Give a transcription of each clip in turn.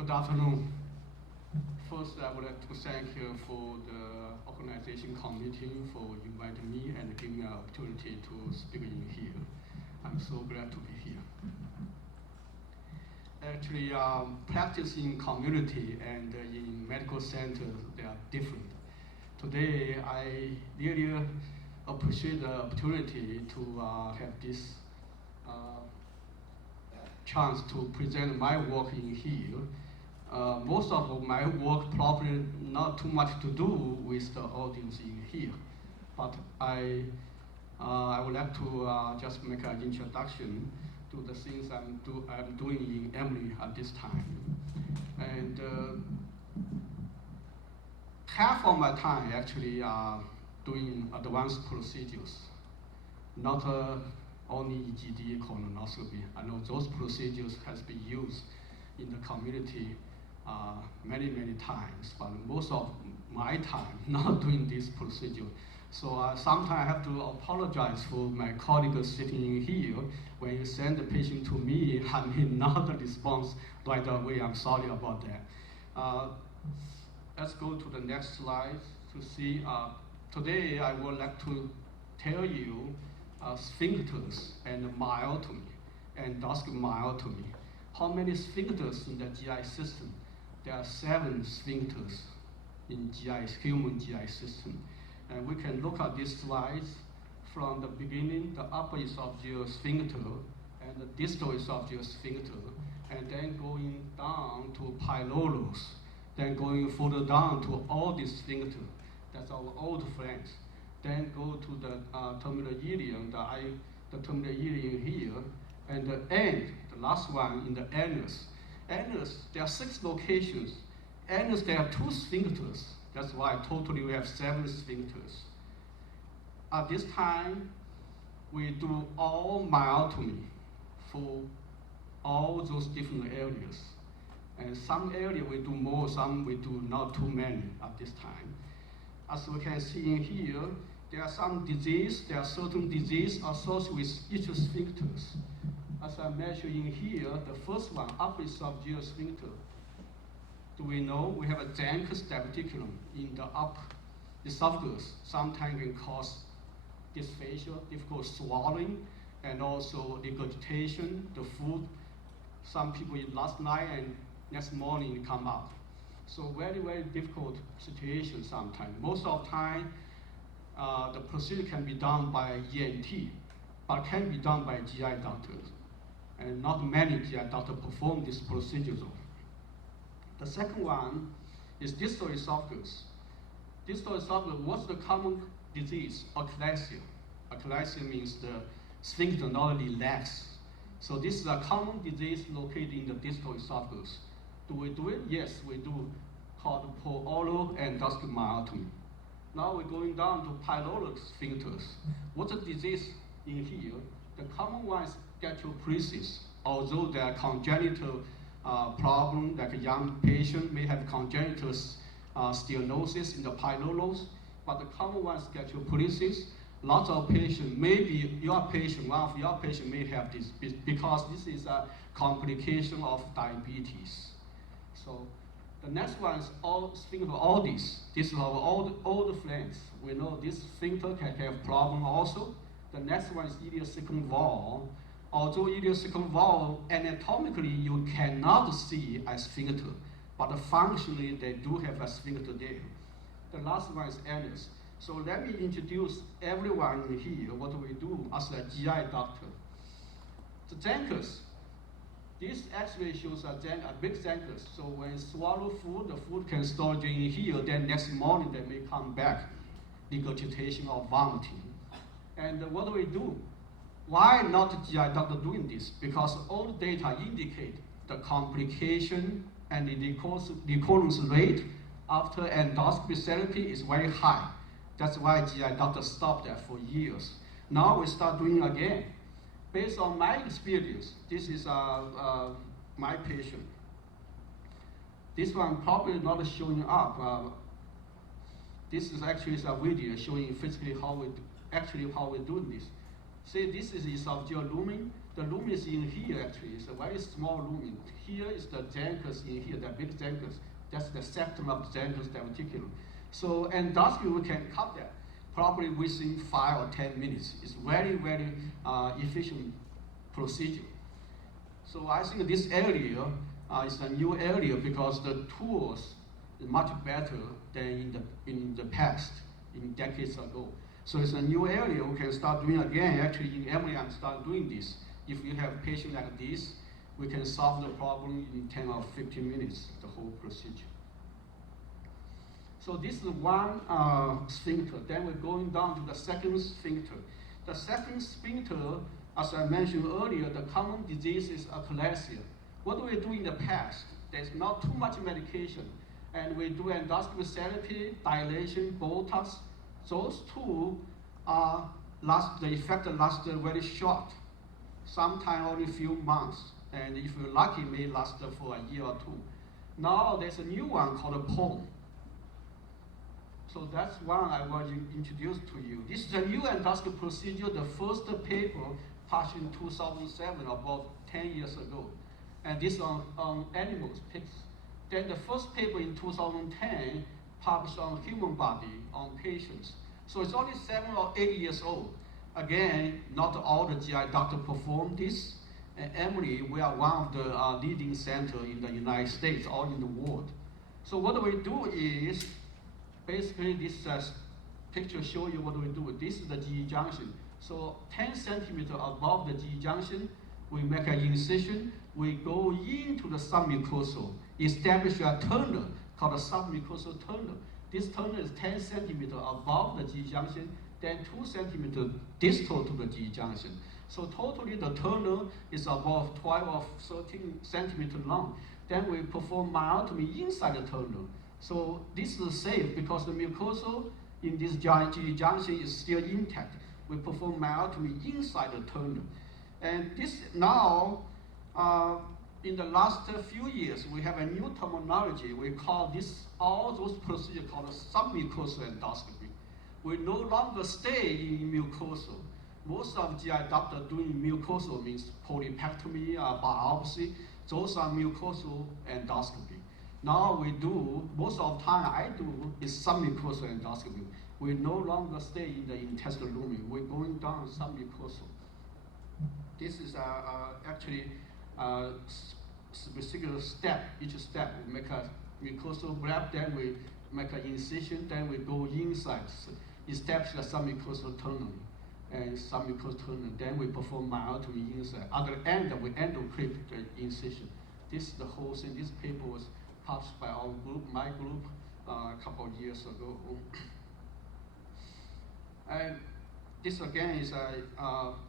Good afternoon. First, I would like to thank you for the organization committee for inviting me and giving me an opportunity to speak in here. I'm so glad to be here. Actually, practice in community and in medical centers, they are different. Today, I really appreciate the opportunity to have this chance to present my work in here. Most of my work probably not too much to do with the audience in here, but I would like to just make an introduction to the things I'm doing in Emory at this time. And half of my time actually doing advanced procedures, not only EGD colonoscopy. I know those procedures has been used in the community many times, but most of my time not doing this procedure. So sometimes I have to apologize for my colleagues sitting in here. When you send the patient to me, I may not respond right away. I'm sorry about that. Let's go to the next slide to see. Today I would like to tell you sphincters and myotomy, endoscopic myotomy. How many sphincters in the GI system? There are 7 sphincters in human GI system. And we can look at these slides from the beginning, the upper esophageal sphincter and the distal esophageal sphincter, and then going down to pylorus, then going further down to all these sphincters. That's our old friends. Then go to the terminal ileum, the terminal ileum here, and the end, the last one in the anus. Anus, there are 6 locations. Anus, there are 2 sphincters. That's why totally we have 7 sphincters. At this time, we do all myotomy for all those different areas. And some area we do more, some we do not too many at this time. As we can see in here, there are some disease, there are certain disease associated with each sphincters. As I mentioned in here, the first one, upper esophageal sphincter. Do we know we have a Qiang diverticulum in the upper esophagus? Sometimes can cause dysphagia, difficult swallowing, and also regurgitation. The food, some people eat last night and next morning it come out. So very difficult situation sometimes. Most of the time, the procedure can be done by ENT, but can be done by GI doctors. And not many GI doctors perform this procedure though. The second one is distal esophagus. Distal esophagus, what's the common disease? Achalasia. Achalasia means the sphincter not relaxed. So this is a common disease located in the distal esophagus. Do we do it? Yes, we do, called oral endoscopic myotomy. Now we're going down to pyloric sphincters. What's the disease in here? The common one is gastroparesis. Although there are congenital problem, like a young patient may have congenital stenosis in the pylorus, but the common one is gastroparesis. Lots of patients, maybe your patient, one of your patients may have this because this is a complication of diabetes. So the next one is sphincter Audis. This is our old friends. We know this sphincter can have problem also. The next one is ileocecal valve. Although ileocecal valve, anatomically you cannot see a sphincter, but functionally they do have a sphincter there. The last one is anus. So let me introduce everyone in here, what we do as a GI doctor. The Qiang. This X-ray shows a big Qiang. So when you swallow food, the food can store in here, then next morning they may come back, regurgitation or vomiting. And what do we do? Why not the GI doctor doing this? Because all the data indicate the complication and the recurrence rate after endoscopy therapy is very high. That's why GI doctors stopped that for years. Now we start doing again. Based on my experience, this is my patient. This one probably not showing up. This is actually a video showing physically how we do this. See, this is esophageal lumen. The lumen is in here actually. It's a very small lumen. Here is the Qiang in here, the big Qiang. That's the septum of the Qiang diverticulum. So endoscopy, we can cut that probably within 5 or 10 minutes. It's very, very efficient procedure. So I think this area is a new area because the tools is much better than in the past, in decades ago. So it's a new area we can start doing again. Actually, in Emory, I'm start doing this. If you have a patient like this, we can solve the problem in 10 or 15 minutes, the whole procedure. So this is one sphincter. Then we're going down to the second sphincter. The second sphincter, as I mentioned earlier, the common disease is achalasia. What do we do in the past? There's not too much medication. And we do endoscopy therapy, dilation, Botox. Those two the effect lasts very short, sometimes only a few months. And if you're lucky, it may last for a year or two. Now there's a new one called a POM. So that's one I want to introduce to you. This is a new endoscopy procedure, the first paper published in 2007, about 10 years ago. And this on animals, pigs. Then the first paper in 2010 published on human body, on patients. So it's only 7 or 8 years old. Again, not all the GI doctors perform this. And Emory, we are one of the leading centers in the United States, or in the world. So what we do is, basically this picture shows you what we do. This is the GE junction. So 10 centimeters above the GE junction, we make an incision. We go into the submucosal, establish a tunnel called a submucosal tunnel. This tunnel is 10 centimeters above the GE junction, then 2 centimeters distal to the GE junction. So totally the tunnel is about 12 or 13 centimeters long. Then we perform myotomy inside the tunnel. So this is safe because the mucosal in this GE junction is still intact. We perform myotomy inside the tunnel. And this now, in the last few years, we have a new terminology. We call this, all those procedures called submucosal endoscopy. We no longer stay in mucosal. Most of GI doctors doing mucosal means polypectomy, biopsy. Those are mucosal endoscopy. Now we do, most of the time I do is submucosal endoscopy. We no longer stay in the intestinal lumen. We're going down submucosal. This is actually a specific step. Each step, we make a mucosal grab, then we make an incision, then we go inside, establish the submucosal tunnel, and submucosal tunnel. Then we perform myotomy inside. At the end, we endoclip the incision. This is the whole thing. This paper was published by our group, my group, a couple of years ago. And this again is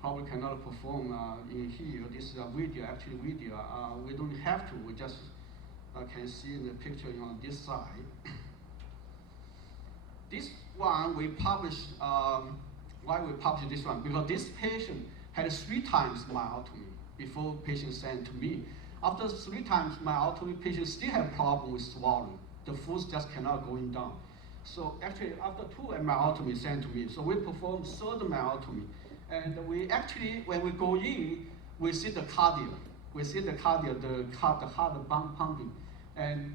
probably cannot perform in here. This is a video, actually video. We don't have to, we just can see in the picture on this side. This one we published, why we published this one? Because this patient had 3 times myotomy before patient sent to me. After 3 times myotomy, patient still have problem with swallowing. The food just cannot going down. So actually, after 2 myotomy sent to me, so we performed 3rd myotomy. And we actually, when we go in, we see the cardia. We see the cardia, the heart pumping. And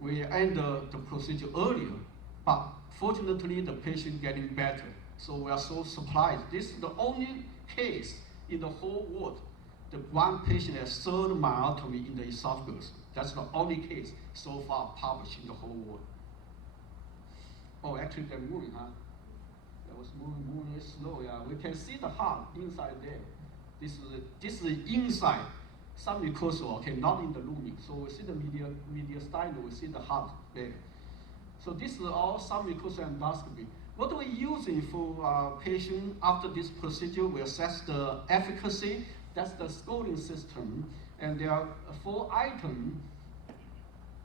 we end the procedure earlier. But fortunately, the patient getting better. So we are so surprised. This is the only case in the whole world. The one patient has 3rd myotomy in the esophagus. That's the only case so far published in the whole world. Oh, actually they're moving, huh? That was moving very slow, yeah. We can see the heart inside there. This is inside submucosal, okay, not in the lumen. So we see the mediastinum, we see the heart there. So this is all submucosal endoscopy. What are we using for patient after this procedure? We assess the efficacy. That's the scoring system. And there are 4 items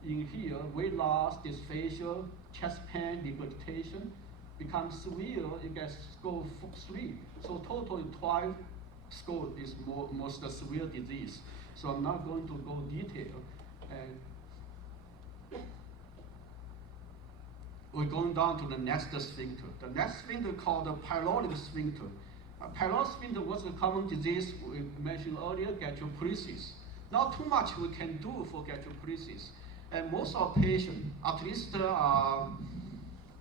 in here: weight loss, dysphagia, chest pain, regurgitation. Becomes severe, it gets score 3. So totally 12 score is most severe disease. So I'm not going to go detail. And we're going down to the next sphincter. The next sphincter called the pyloric sphincter. Pylorus sphincter was a common disease we mentioned earlier, gastroparesis. Not too much we can do for gastroparesis. And most of patients, at least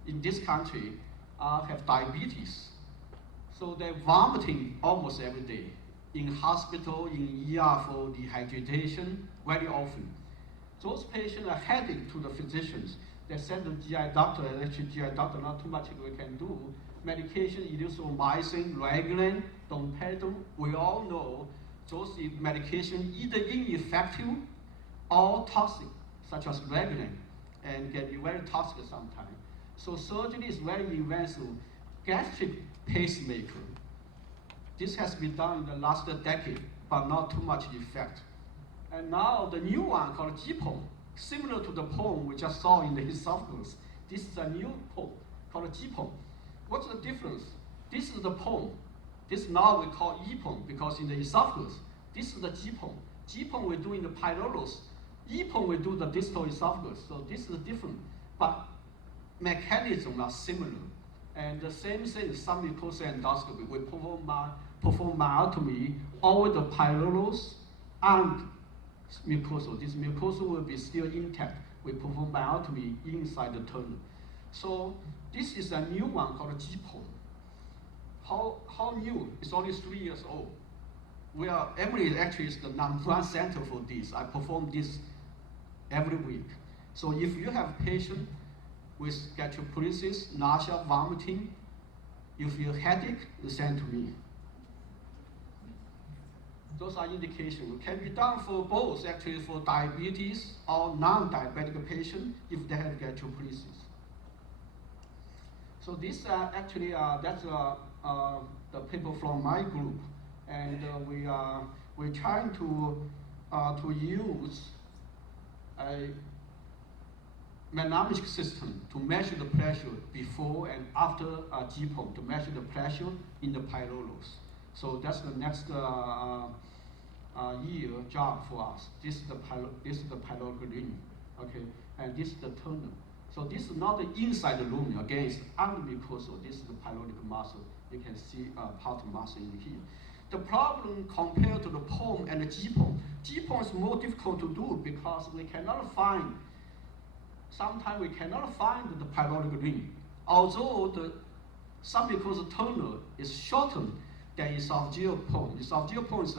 in this country, have diabetes. So they're vomiting almost every day. In hospital, in ER for dehydration, very often. Those patients are heading to the physicians. They send the GI doctor, and actually GI doctor, not too much we can do. Medication, erythromycin, Reglan, domperidone, we all know those medications either ineffective or toxic, such as Reglan, and can be very toxic sometimes. So surgery is very invasive. Gastric pacemaker. This has been done in the last decade, but not too much effect. And now the new one called GPOM, similar to the POM we just saw in the esophagus. This is a new POM called GPOM. What's the difference? This is the POM. This now we call EPOM because in the esophagus, this is the GPOM. GPOM we do in the pylorus. EPOM we do the distal esophagus. So this is different, but mechanisms are similar. And the same thing, submucosal endoscopy. We perform myotomy over the pylorus and mucosal. This mucosal will be still intact. We perform myotomy inside the tunnel. So this is a new one called GPOM. How new? It's only 3 years old. Emory actually is the #1 center for this. I perform this every week. So if you have patient with gastroparesis, nausea, vomiting, you feel headache, you send to me. Those are indications. It can be done for both, actually, for diabetes or non-diabetic patient if they have gastroparesis. So this actually, that's the paper from my group, and we're trying to use a manometric system to measure the pressure before and after GPOM, to measure the pressure in the pylorus. So that's the next year job for us. This is the pyloric ring, okay, and this is the tunnel. So this is not the inside the lumen, again, it's under mucosal. This is the pyloric muscle. You can see part of muscle in here. The problem compared to the POM and the GPOM, GPOM is more difficult to do because we cannot find, sometimes we cannot find the pyloric ring. Although the submucosal tunnel is shortened than esophageal POM. Esophageal POM is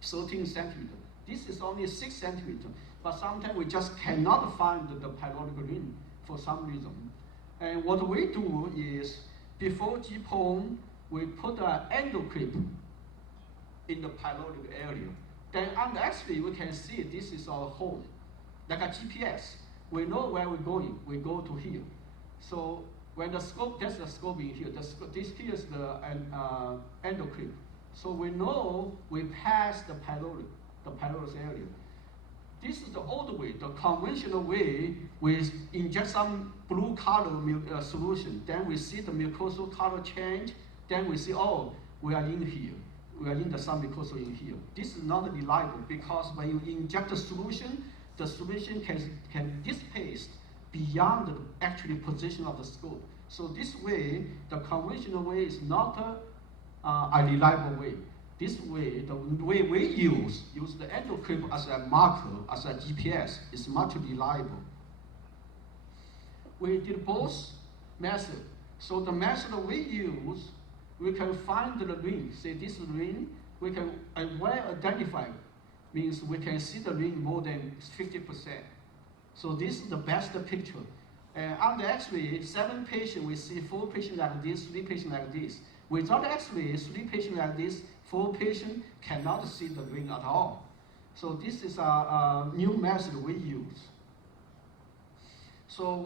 13 centimeters. This is only 6 centimeters. But sometimes we just cannot find the pyloric ring for some reason. And what we do is, before GPOM, we put an endoclip in the pyloric area. Then on the X-ray, we can see this is our home, like a GPS. We know where we're going. We go to here. So when the scope, that's the scope in here. This here is the endoclip. So we know we passed the pylorus area. This is the old way, the conventional way. We inject some blue color solution. Then we see the mucosal color change. Then we see, oh, we are in here. We are in the submucosal in here. This is not reliable because when you inject the solution can displace beyond the actual position of the scope. So this way, the conventional way is not a reliable way. This way, the way we use the endoclip as a marker, as a GPS, is much reliable. We did both methods. So the method we use, we can find the ring. Say this ring, we can well identify. Means we can see the ring more than 50%. So this is the best picture. On the X-ray, 7 patients, we see 4 patients like this, 3 patients like this. Without X-ray, 3 patients like this, 4 patients cannot see the ring at all. So this is a new method we use. So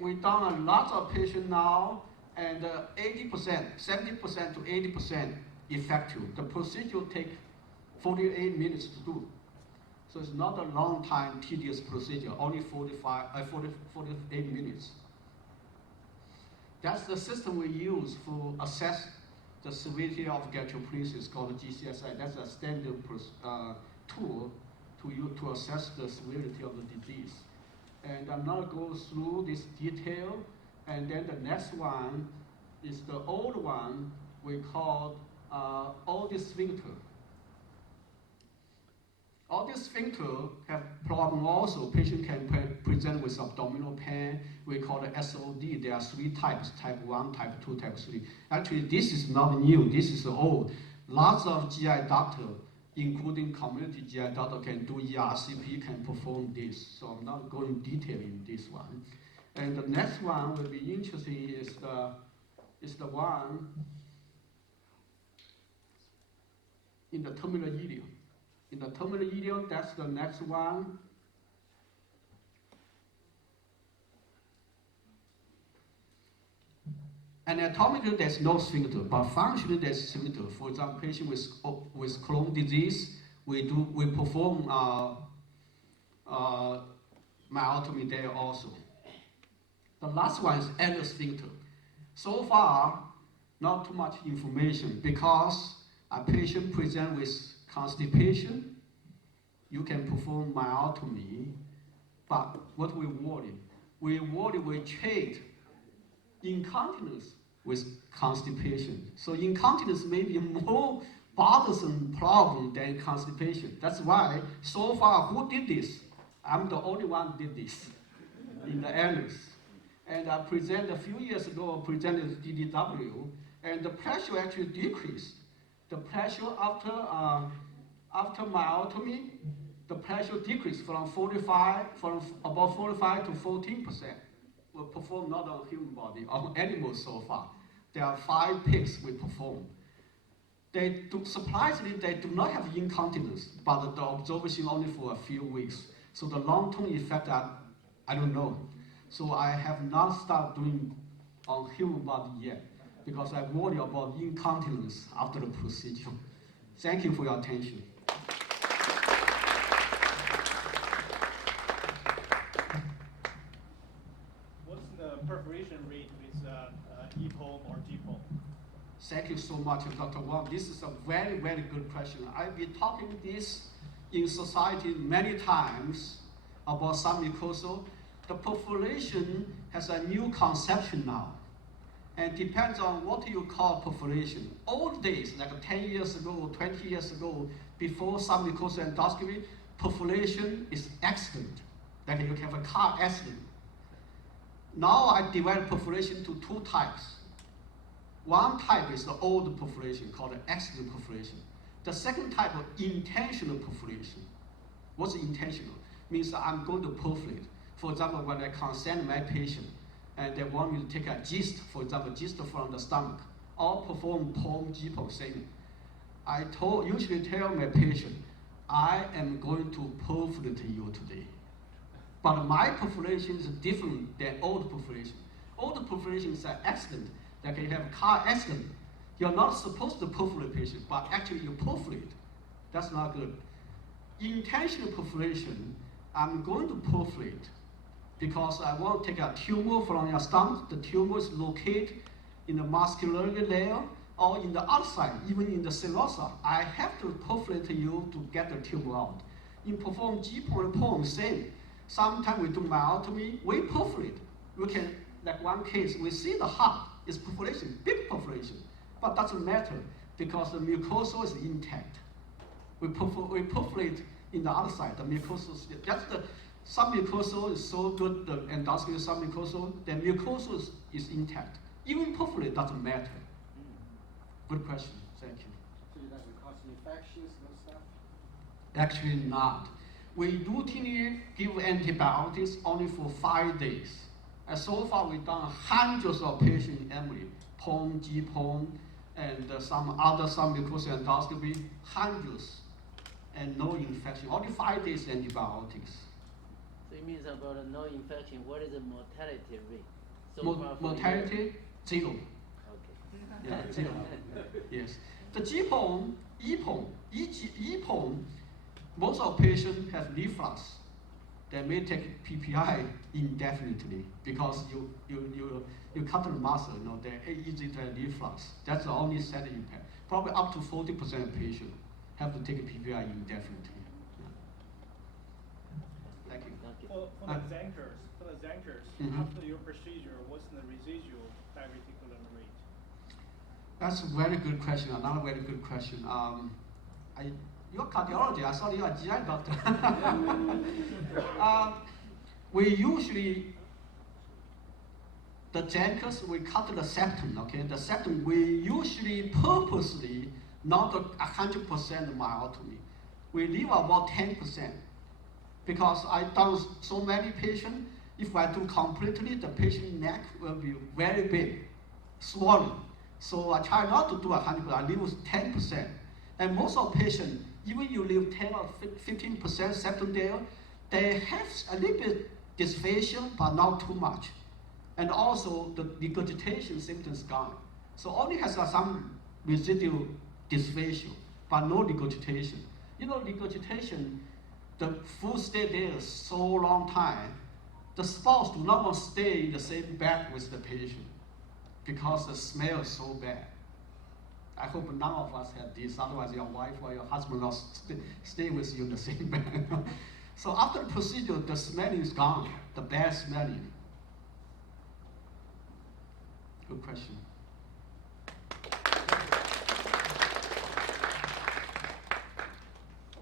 we done a lot of patients now, and 80%, 70% to 80% effective. The procedure takes 48 minutes to do. So it's not a long time, tedious procedure, only 48 minutes. That's the system we use for assess the severity of gastroparesis called GCSI. That's a standard tool to assess the severity of the disease. And I'm not going through this detail. And then the next one is the old one we call all this sphincter. All these sphincter have problem also. Patient can present with abdominal pain. We call it SOD. There are 3 types, type 1, type 2, type 3. Actually, this is not new. This is old. Lots of GI doctor, including community GI doctor, can do ERCP, can perform this. So I'm not going detail in this one. And the next one will be interesting is the one in the terminal ileum. In the terminal ileum, that's the next one. Anatomically, there's no sphincter, but functionally, there's sphincter. For example, patient with Crohn's disease, we perform myotomy there also. The last one is endosphincter. So far, not too much information because a patient presents with constipation, you can perform myotomy, but what we worry? We treat incontinence with constipation. So incontinence may be a more bothersome problem than constipation. That's why, so far, who did this? I'm the only one who did this in the annals. And I presented a few years ago, presented DDW, and the pressure actually decreased. The pressure after myotomy, the pressure decreased from about 45 to 14%. We perform not on human body, on animals so far. There are 5 pigs we perform. Surprisingly, they do not have incontinence, but the observation only for a few weeks. So the long-term effect, I don't know. So I have not started doing on human body yet, because I worry about incontinence after the procedure. Thank you for your attention. What's the perforation rate with EPOM or GPOM? Thank you so much, Dr. Wang. This is a very, very good question. I've been talking this in society many times about submucosal. The perforation has a new conception now. And depends on what you call perforation. Old days, like 10 years ago, 20 years ago, before submucosal endoscopy, perforation is accident. Like you can have a car accident. Now I divide perforation to 2 types. One type is the old perforation, called accident perforation. The second type of intentional perforation. What's intentional? Means that I'm going to perforate. For example, when I consent my patient, and they want me to take a gist, for example, gist from the stomach, or perform POM, GPOM thing. I usually tell my patient, I am going to perforate you today. But my perforation is different than old perforation. Old perforation is an accident, like you have a car accident. You're not supposed to perforate patient, but actually you perforate. That's not good. Intentional perforation, I'm going to perforate because I want to take a tumor from your stomach. The tumor is located in the muscular layer or in the outside, even in the serosa. I have to perforate you to get the tumor out. In perform GPOM and POM, same. Sometimes we do myotomy, we perforate. We can, like one case, we see the heart is perforation, big perforation, but doesn't matter because the mucosa is intact. We perforate in the other side, the mucosa, that's the submucosal is so good, the endoscopy submucosal, the mucosa is intact. Even perforate doesn't matter. Good question, thank you. So it doesn't cause infections, no stuff? Actually not. We routinely give antibiotics only for 5 days. And so far we've done hundreds of patients in Emory, POM, GPOM, and some other submucosal endoscopy, hundreds, and no infection. Only 5 days antibiotics. So it means about no infection. What is the mortality rate? So Mortality, 0. Okay. Yeah, 0. Yes. The GPOM, EPOM, most of patients have reflux. They may take PPI indefinitely because you cut the muscle, they're easy to have reflux. That's the only side impact. Probably up to 40% of patients have to take PPI indefinitely. Yeah. Thank you. For the Xanthers, after your procedure, what's the residual diverticulum rate? That's a very good question. Another very good question. You're cardiology. I thought you are a GI doctor. We usually, the Jankers, we cut the septum, okay? The septum, we usually purposely not 100% myotomy. We leave about 10%. Because I've done so many patients, if I do completely, the patient neck will be very big, swollen. So I try not to do 100%, I leave 10%. And most of patients, even you leave 10 or 15% septum there, they have a little bit dysphagia, but not too much. And also the regurgitation symptoms gone. So only has some residual dysphagia, but no regurgitation. You know, regurgitation, the food stay there so long time, the spouse do not want to stay in the same bed with the patient because the smell is so bad. I hope none of us have this, otherwise your wife or your husband will stay with you in the same bed. So after the procedure, the smell is gone, the bad smelling. Good question.